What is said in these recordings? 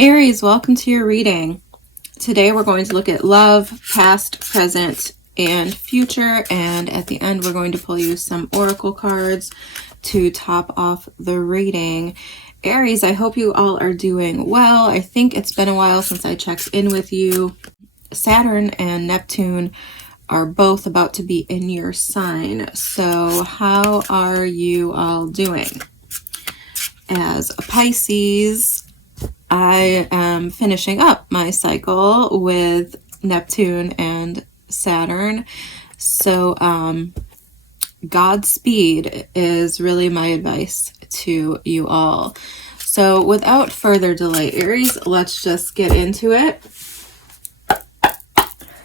Aries, welcome to your reading. Today we're going to look at love, past, present, and future, and at the end we're going to pull you some oracle cards to top off the reading. Aries, I hope you all are doing well. I think it's been a while since I checked in with you. Saturn and Neptune are both about to be in your sign, so how are you all doing? As a Pisces, I am finishing up my cycle with Neptune and Saturn. So Godspeed is really my advice to you all. So without further delay, Aries, let's just get into it.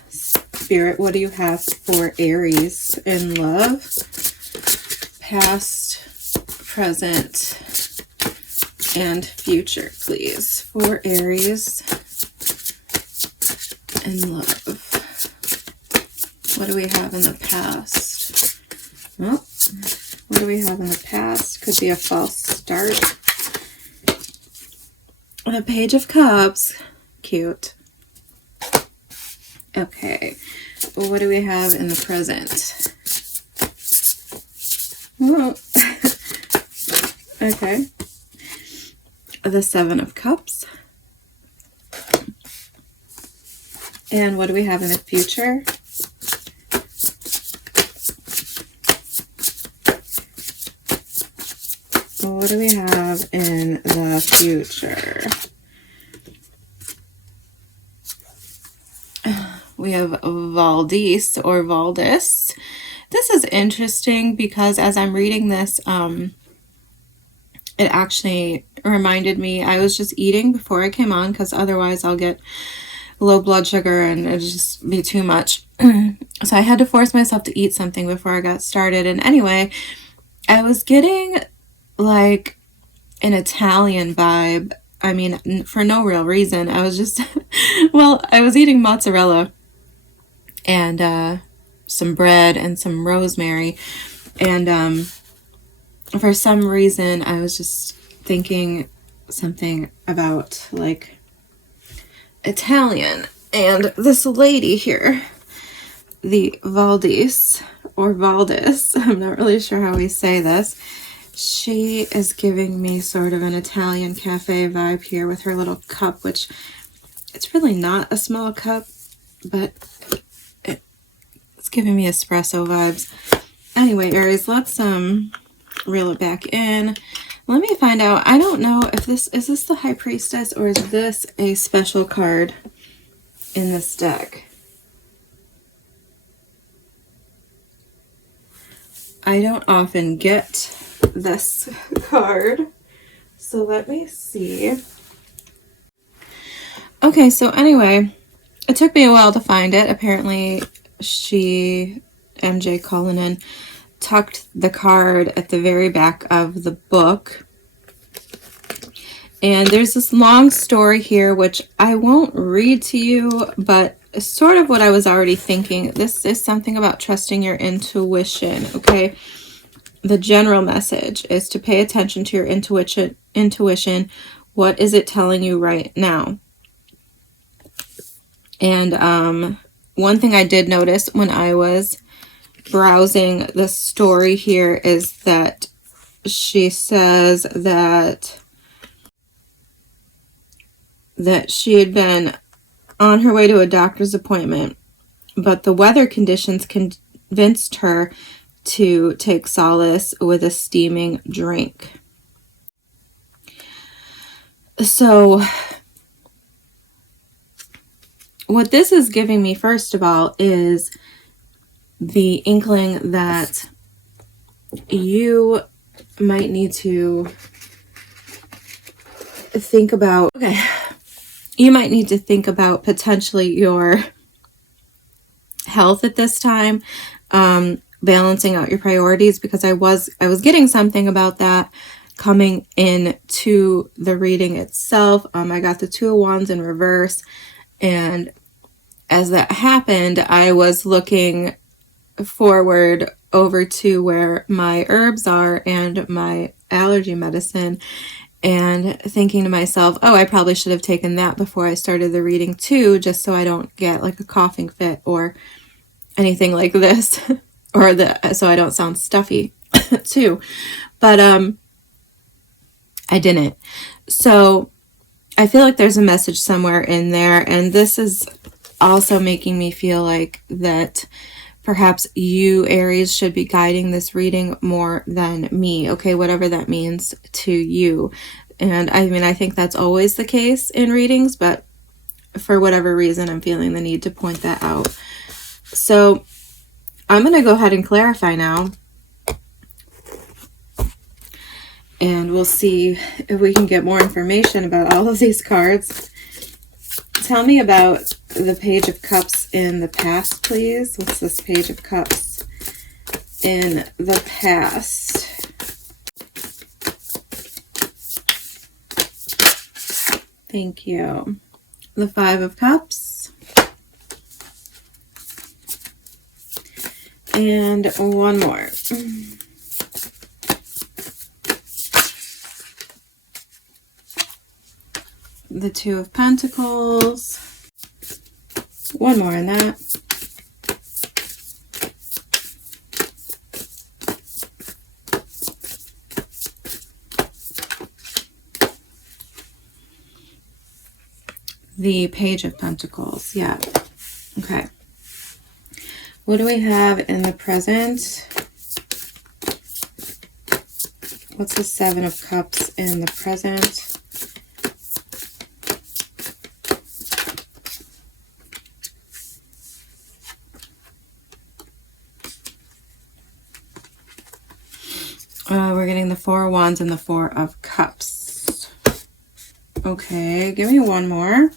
Spirit, what do you have for Aries in love? Past, present, and future, please, for Aries in love. What do we have in the past? Oh, what do we have in the past? Could be a false start. The Page of Cups. Cute. Okay. What do we have in the present? Whoa. Okay. The Seven of Cups. And what do we have in the future? What do we have in the future? We have Valdis or Valdis. This is interesting because as I'm reading this, it actually reminded me, I was just eating before I came on because otherwise I'll get low blood sugar and it'll just be too much. So I had to force myself to eat something before I got started. And anyway, I was getting like an Italian vibe. I mean, for no real reason. I was just, well, I was eating mozzarella and some bread and some rosemary. And for some reason, I was just thinking something about like Italian. And this lady here, the Valdis or Valdis, I'm not really sure how we say this. She is giving me sort of an Italian cafe vibe here with her little cup, which it's really not a small cup, but it's giving me espresso vibes. Anyway, Aries, let's reel it back in. Let me find out. I don't know if this is the High Priestess or is this a special card in this deck. I don't often get this card, so let me see. Okay, so anyway, it took me a while to find it. Apparently MJ Seilonen, tucked the card at the very back of the book. And there's this long story here, which I won't read to you, but sort of what I was already thinking. This is something about trusting your intuition, okay? The general message is to pay attention to your intuition. What is it telling you right now? And one thing I did notice when I was browsing the story here is that she says that she had been on her way to a doctor's appointment, but the weather conditions convinced her to take solace with a steaming drink. So what this is giving me, first of all, is the inkling that you might need to think about, you might need to think about potentially your health at this time, balancing out your priorities, because I was getting something about that coming in to the reading itself. I got the Two of Wands in reverse, and as that happened, I was looking forward over to where my herbs are and my allergy medicine, and thinking to myself, oh, I probably should have taken that before I started the reading too, just so I don't get like a coughing fit or anything like this, or so I don't sound stuffy too. But I didn't. So I feel like there's a message somewhere in there, and this is also making me feel like that perhaps you, Aries, should be guiding this reading more than me, okay, whatever that means to you. And I mean, I think that's always the case in readings, but for whatever reason, I'm feeling the need to point that out. So I'm going to go ahead and clarify now, and we'll see if we can get more information about all of these cards. Tell me about the Page of Cups in the past, please. What's this Page of Cups in the past? Thank you. The Five of Cups. And one more. The Two of Pentacles. One more in that. The Page of Pentacles. Yeah. Okay. What do we have in the present? What's the Seven of Cups in the present? We're getting the Four of Wands and the Four of Cups. Okay, give me one more.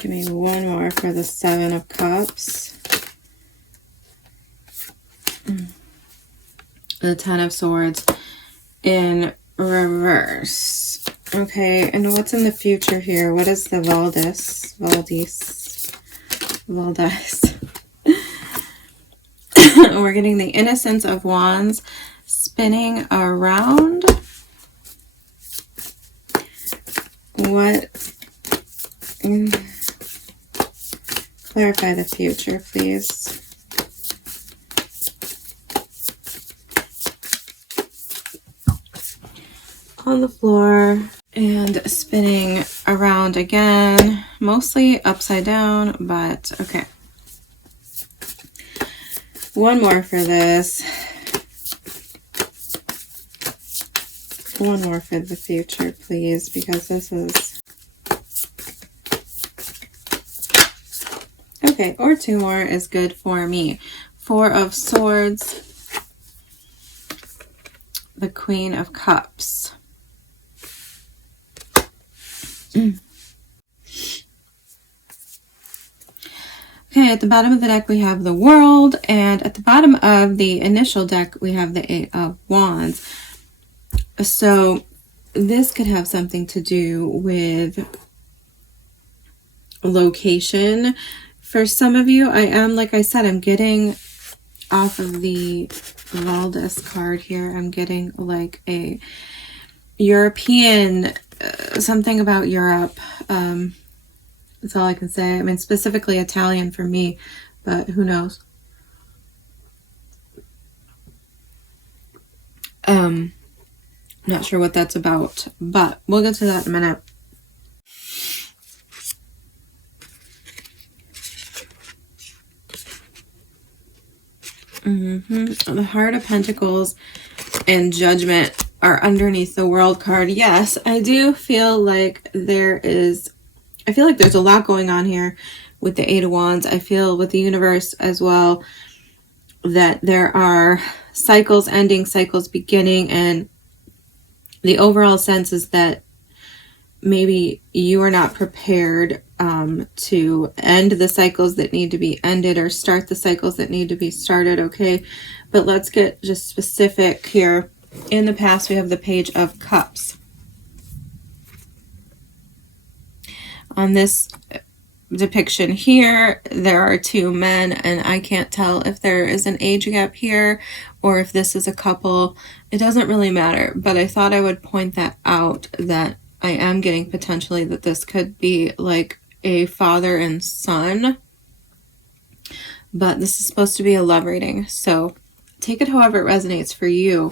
Give me one more for the Seven of Cups. The Ten of Swords in reverse. Okay, and what's in the future here? What is the Valdis? We're getting the Innocence of Wands spinning around. What? Clarify the future, please. On the floor and spinning around again, mostly upside down, but okay. One more for this. One more for the future, please, because this is... Okay, or two more is good for me. Four of Swords. The Queen of Cups. Okay, at the bottom of the deck we have the World, and at the bottom of the initial deck we have the Eight of Wands. So this could have something to do with location. For some of you, I am, like I said, I'm getting off of the Valdis card here, I'm getting like a European, something about Europe. That's all I can say. I mean, specifically Italian for me, but who knows? Not sure what that's about, but we'll get to that in a minute. The Heart of Pentacles and Judgment are underneath the World card. Yes, I do feel like there's a lot going on here with the Eight of Wands. I feel with the universe as well that there are cycles ending, cycles beginning, and the overall sense is that maybe you are not prepared to end the cycles that need to be ended or start the cycles that need to be started, okay? But let's get just specific here. In the past, we have the Page of Cups. On this depiction here, there are two men, and I can't tell if there is an age gap here or if this is a couple. It doesn't really matter, but I thought I would point that out, that I am getting potentially that this could be like a father and son, but this is supposed to be a love reading, so take it however it resonates for you.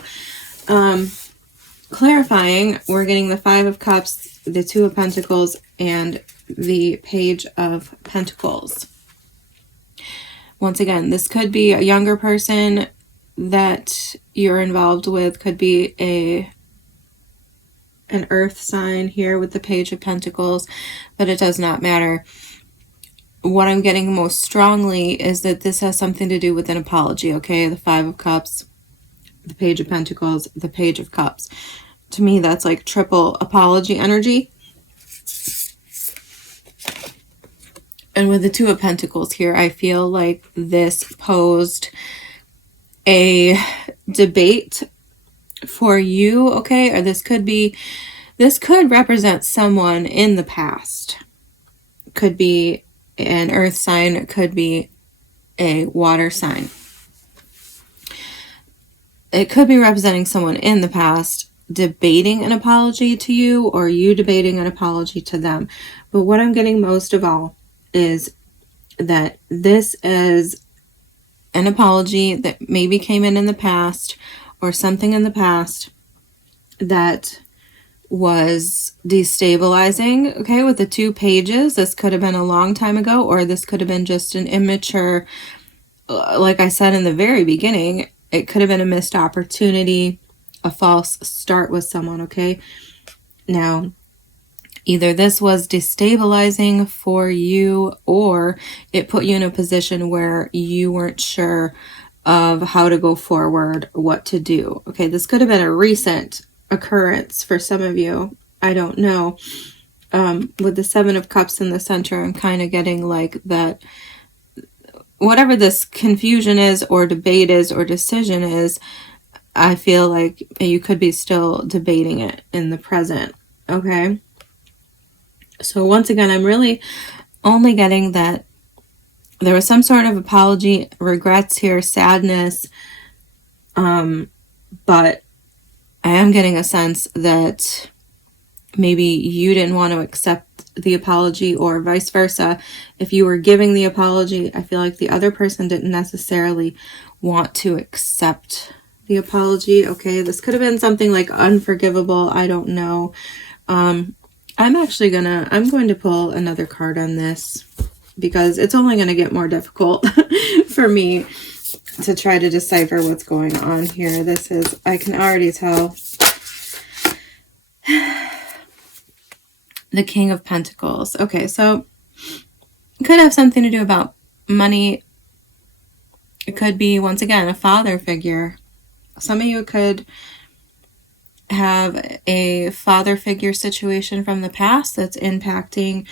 Clarifying, we're getting the Five of Cups, the Two of Pentacles, and the Page of Pentacles. Once again, this could be a younger person that you're involved with, could be an earth sign here with the Page of Pentacles, but it does not matter. What I'm getting most strongly is that this has something to do with an apology, okay? The Five of Cups, the Page of Pentacles, the Page of Cups. To me, that's like triple apology energy. And with the Two of Pentacles here, I feel like this posed a debate for you, okay? Or this could represent someone in the past. Could be an earth sign, could be a water sign. It could be representing someone in the past debating an apology to you, or you debating an apology to them. But what I'm getting most of all is that this is an apology that maybe came in the past, or something in the past that was destabilizing, okay? With the two pages, this could have been a long time ago, or this could have been just an immature, like I said in the very beginning, it could have been a missed opportunity, a false start with someone, okay? Now, either this was destabilizing for you, or it put you in a position where you weren't sure of how to go forward, what to do. Okay, this could have been a recent occurrence for some of you. I don't know. With the Seven of Cups in the center, I'm kind of getting like that whatever this confusion is, or debate is, or decision is, I feel like you could be still debating it in the present, okay? So once again, I'm really only getting that there was some sort of apology, regrets here, sadness, but I am getting a sense that maybe you didn't want to accept the apology, or vice versa. If you were giving the apology, I feel like the other person didn't necessarily want to accept the apology, okay? This could have been something like unforgivable, I don't know. I'm going to pull another card on this, because it's only going to get more difficult for me to try to decipher what's going on here. This is, I can already tell, the King of Pentacles. Okay, so it could have something to do about money. It could be, once again, a father figure. Some of you could have a father figure situation from the past that's impacting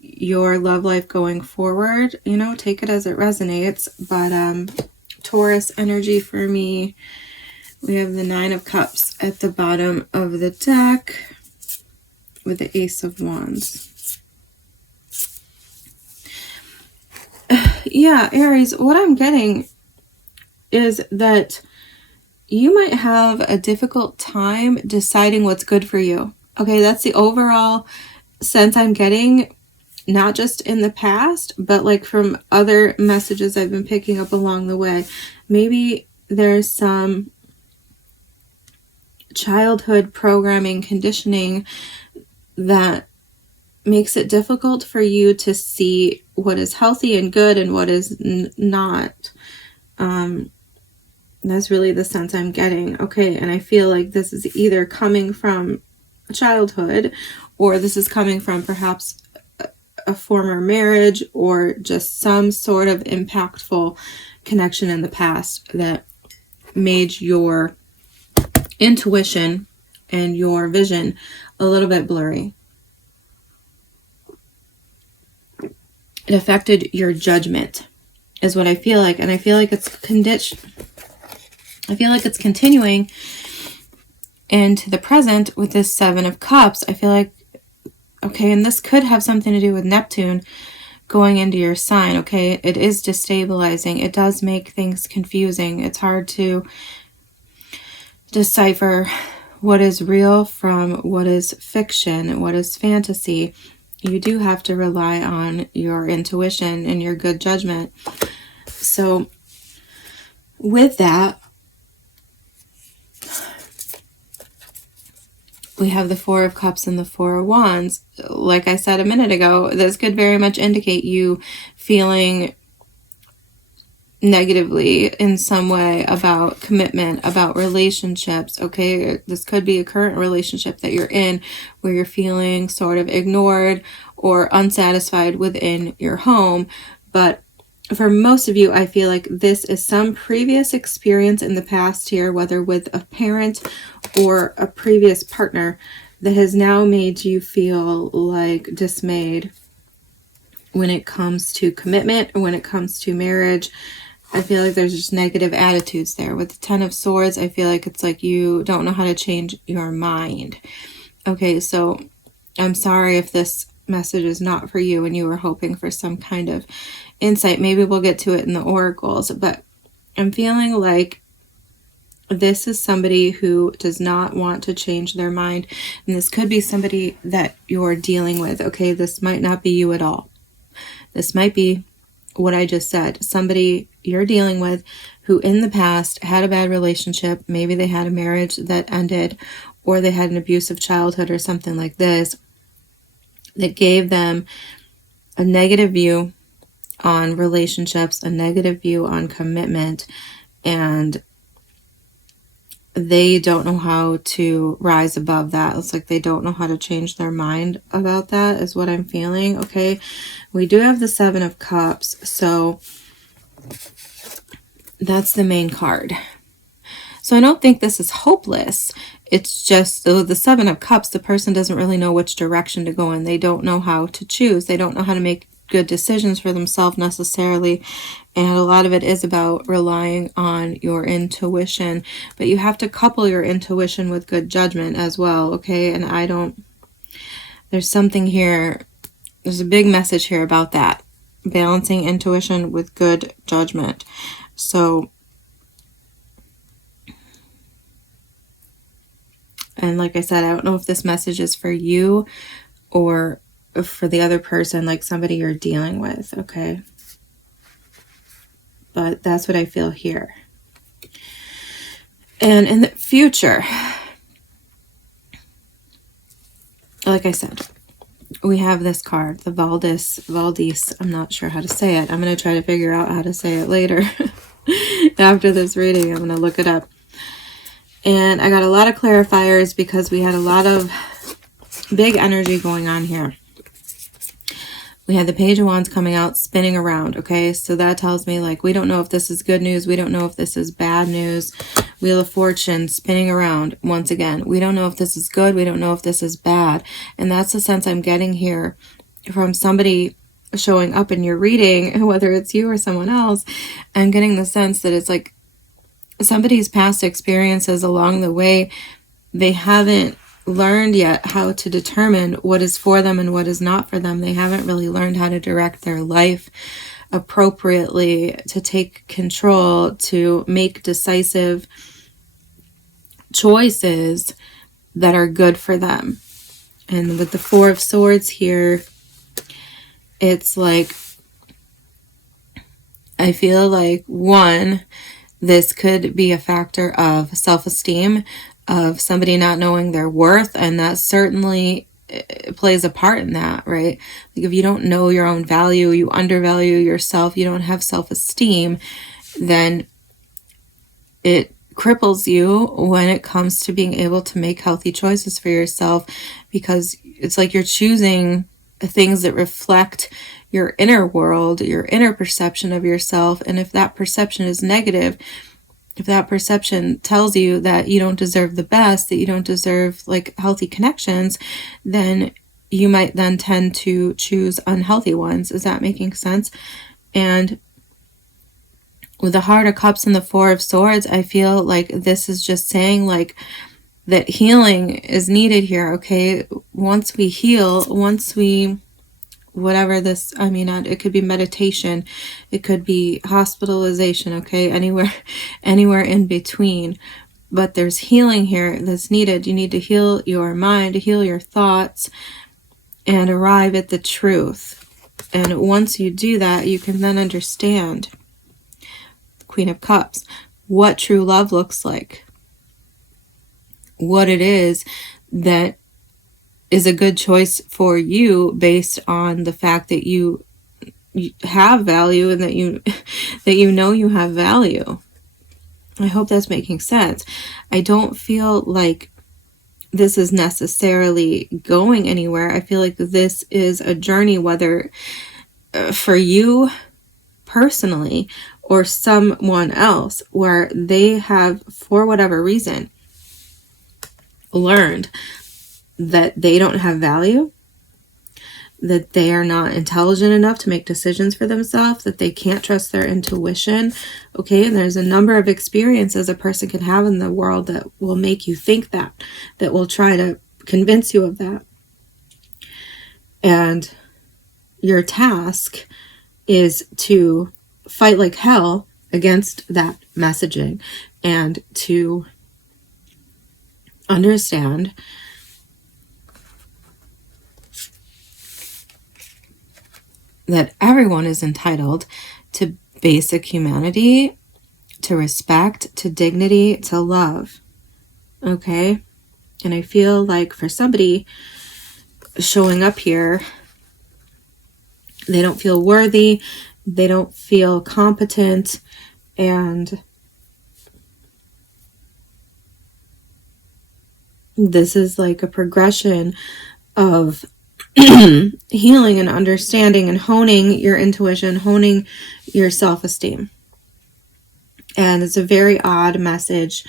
your love life going forward. You know, take it as it resonates. But Taurus energy for me, we have the Nine of Cups at the bottom of the deck with the Ace of Wands. Yeah, Aries, what I'm getting is that you might have a difficult time deciding what's good for you. Okay, that's the overall sense I'm getting, not just in the past, but like from other messages I've been picking up along the way. Maybe there's some childhood programming, conditioning that makes it difficult for you to see what is healthy and good and what is not. That's really the sense I'm getting. Okay, and I feel like this is either coming from childhood, or this is coming from perhaps a former marriage, or just some sort of impactful connection in the past that made your intuition and your vision a little bit blurry. It affected your judgment, is what I feel like. And I feel like it's continuing into the present with this Seven of Cups. I feel like, okay, and this could have something to do with Neptune, going into your sign, okay? It is destabilizing. It does make things confusing. It's hard to decipher what is real from what is fiction and what is fantasy. You do have to rely on your intuition and your good judgment. So with that, we have the Four of Cups and the Four of Wands. Like I said a minute ago, this could very much indicate you feeling negatively in some way about commitment, about relationships, okay? This could be a current relationship that you're in where you're feeling sort of ignored or unsatisfied within your home. But for most of you, I feel like this is some previous experience in the past here, whether with a parent or a previous partner, that has now made you feel like dismayed when it comes to commitment or when it comes to marriage. I feel like there's just negative attitudes there. With the Ten of Swords, I feel like it's like you don't know how to change your mind. Okay, so I'm sorry if this message is not for you and you were hoping for some kind of insight. Maybe we'll get to it in the oracles, but I'm feeling like this is somebody who does not want to change their mind. And this could be somebody that you're dealing with. Okay, this might not be you at all. This might be what I just said. Somebody you're dealing with who in the past had a bad relationship. Maybe they had a marriage that ended, or they had an abusive childhood or something like this that gave them a negative view on relationships, a negative view on commitment, and they don't know how to rise above that. It's like they don't know how to change their mind about that, is what I'm feeling. Okay, we do have the Seven of Cups, so that's the main card. So I don't think this is hopeless. It's just the Seven of Cups, the person doesn't really know which direction to go in. They don't know how to choose. They don't know how to make good decisions for themselves necessarily. And a lot of it is about relying on your intuition. But you have to couple your intuition with good judgment as well, okay? And there's something here, there's a big message here about that. Balancing intuition with good judgment. So, and like I said, I don't know if this message is for you or for the other person, like somebody you're dealing with, okay? But that's what I feel here. And in the future, like I said, we have this card, the Valdis. I'm not sure how to say it. I'm going to try to figure out how to say it later. After this reading, I'm going to look it up. And I got a lot of clarifiers because we had a lot of big energy going on here. We had the Page of Wands coming out, spinning around, okay? So that tells me, like, we don't know if this is good news. We don't know if this is bad news. Wheel of Fortune spinning around once again. We don't know if this is good. We don't know if this is bad. And that's the sense I'm getting here from somebody showing up in your reading, whether it's you or someone else. I'm getting the sense that it's like somebody's past experiences along the way, they haven't learned yet how to determine what is for them and what is not for them. They haven't really learned how to direct their life appropriately, to take control, to make decisive choices that are good for them. And with the Four of Swords here, it's like, I feel like, one, this could be a factor of self-esteem, of somebody not knowing their worth, and that certainly plays a part in that, right? Like if you don't know your own value, you undervalue yourself, you don't have self-esteem, then it cripples you when it comes to being able to make healthy choices for yourself, because it's like you're choosing things that reflect your inner world, your inner perception of yourself. And if that perception is negative, if that perception tells you that you don't deserve the best, that you don't deserve like healthy connections, then you might then tend to choose unhealthy ones. Is that making sense? And with the Heart of Cups and the Four of Swords, I feel like this is just saying like that healing is needed here, okay? Once we heal, once we whatever this, I mean, it could be meditation, it could be hospitalization, okay, anywhere in between. But there's healing here that's needed. You need to heal your mind, heal your thoughts, and arrive at the truth. And once you do that, you can then understand, Queen of Cups, what true love looks like. What it is that is a good choice for you based on the fact that you have value and that you know you have value. I hope that's making sense. I don't feel like this is necessarily going anywhere. I feel like this is a journey, whether for you personally or someone else, where they have, for whatever reason, learned that they don't have value, that they are not intelligent enough to make decisions for themselves, that they can't trust their intuition. Okay, and there's a number of experiences a person can have in the world that will make you think that will try to convince you of that. And your task is to fight like hell against that messaging and to understand that everyone is entitled to basic humanity, to respect, to dignity, to love. Okay? And I feel like for somebody showing up here, they don't feel worthy, they don't feel competent, and this is like a progression of healing and understanding and honing your intuition, honing your self-esteem. And it's a very odd message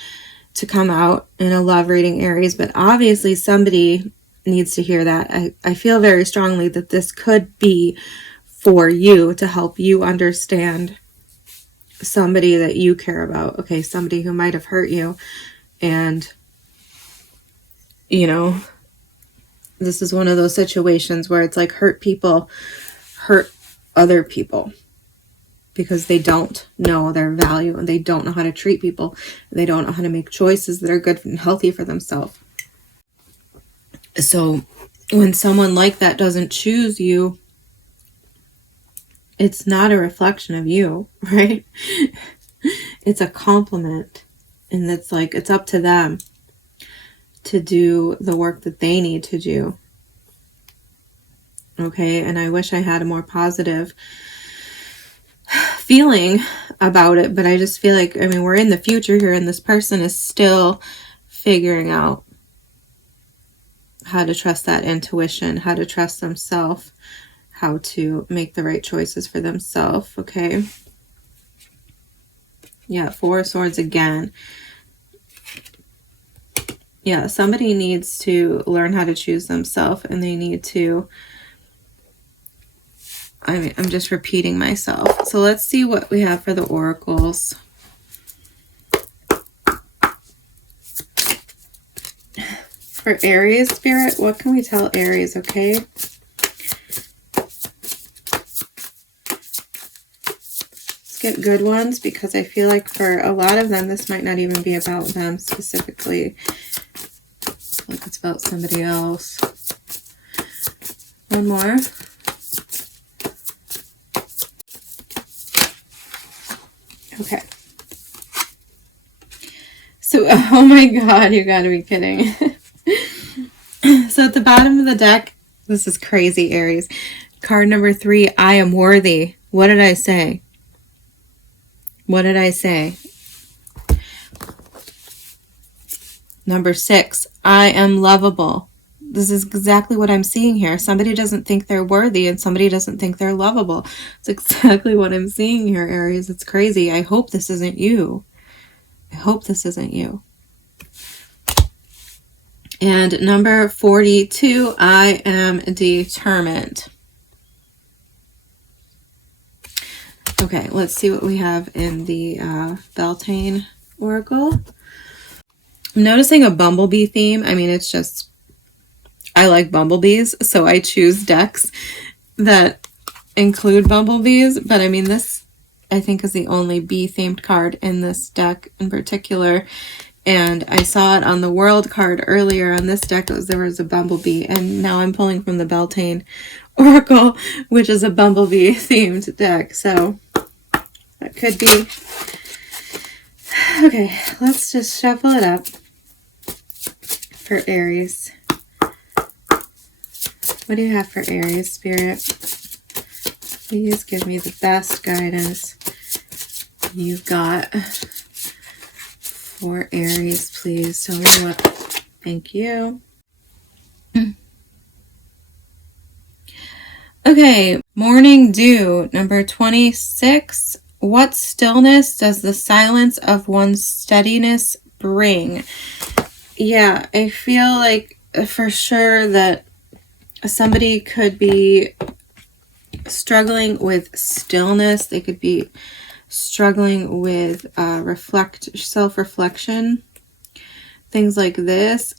to come out in a love reading, Aries, but obviously somebody needs to hear that. I feel very strongly that this could be for you, to help you understand somebody that you care about. Okay, somebody who might have hurt you, and you know, this is one of those situations where it's like hurt people hurt other people because they don't know their value and they don't know how to treat people. They don't know how to make choices that are good and healthy for themselves. So when someone like that doesn't choose you, it's not a reflection of you, right? It's a compliment. And it's like, it's up to them to do the work that they need to do. Okay, and I wish I had a more positive feeling about it, but I just feel like, I mean, we're in the future here, and this person is still figuring out how to trust that intuition, how to trust themselves, how to make the right choices for themselves. Okay. Yeah, Four of Swords again. Yeah, somebody needs to learn how to choose themselves, and they need to, I mean, I'm just repeating myself. So let's see what we have for the oracles. For Aries, Spirit, what can we tell Aries, okay? Get good ones, because I feel like for a lot of them this might not even be about them specifically, like it's about somebody else. One more. Okay, so oh my god, you gotta be kidding. So at the bottom of the deck, this is crazy, Aries, card number 3, I am worthy. What did I say? What did I say? Number 6, I am lovable. This is exactly what I'm seeing here. Somebody doesn't think they're worthy, and somebody doesn't think they're lovable. It's exactly what I'm seeing here, Aries. It's crazy. I hope this isn't you. I hope this isn't you. And number 42, I am determined. Okay, let's see what we have in the Beltane Oracle. I'm noticing a bumblebee theme. I mean, it's just, I like bumblebees, so I choose decks that include bumblebees, but I mean, this I think is the only bee themed card in this deck in particular. And I saw it on the world card earlier on this deck. There was a bumblebee, and now I'm pulling from the Beltane Oracle, which is a bumblebee themed deck. So that could be. Okay, let's just shuffle it up for Aries. What do you have for Aries, Spirit? Please give me the best guidance you've got for Aries, please. Tell me what. Thank you. Okay, Morning Dew, number 26. What stillness does the silence of one's steadiness bring? Yeah, I feel like for sure that somebody could be struggling with stillness. They could be struggling with self-reflection, things like this,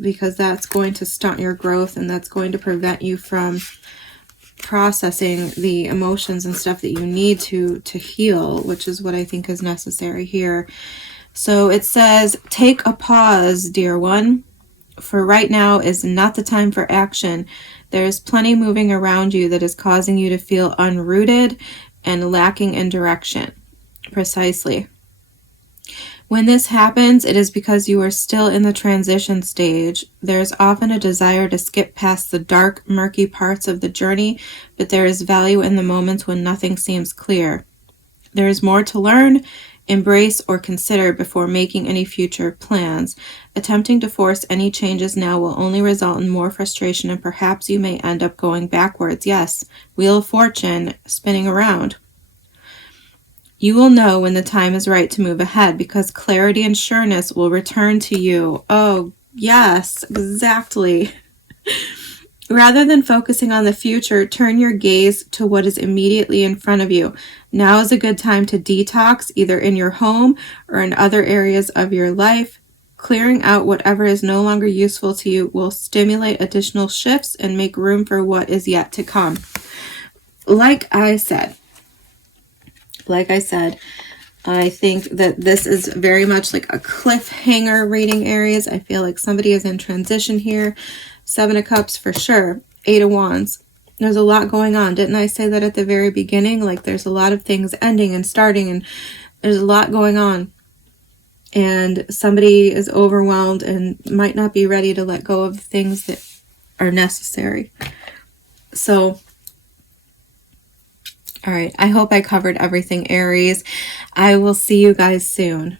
because that's going to stunt your growth, and that's going to prevent you from processing the emotions and stuff that you need to heal, which is what I think is necessary here. So it says, take a pause, dear one, for right now is not the time for action. There is plenty moving around you that is causing you to feel unrooted and lacking in direction. Precisely. When this happens, it is because you are still in the transition stage. There is often a desire to skip past the dark, murky parts of the journey, but there is value in the moments when nothing seems clear. There is more to learn, embrace, or consider before making any future plans. Attempting to force any changes now will only result in more frustration, and perhaps you may end up going backwards. Yes, Wheel of Fortune spinning around. You will know when the time is right to move ahead, because clarity and sureness will return to you. Oh, yes, exactly. Rather than focusing on the future, turn your gaze to what is immediately in front of you. Now is a good time to detox, either in your home or in other areas of your life. Clearing out whatever is no longer useful to you will stimulate additional shifts and make room for what is yet to come. Like I said, I think that this is very much like a cliffhanger reading, Aries. I feel like somebody is in transition here. 7 of Cups for sure. 8 of Wands. There's a lot going on. Didn't I say that at the very beginning? Like there's a lot of things ending and starting, and there's a lot going on. And somebody is overwhelmed and might not be ready to let go of things that are necessary. So, all right, I hope I covered everything, Aries. I will see you guys soon.